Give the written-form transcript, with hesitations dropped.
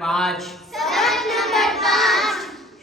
5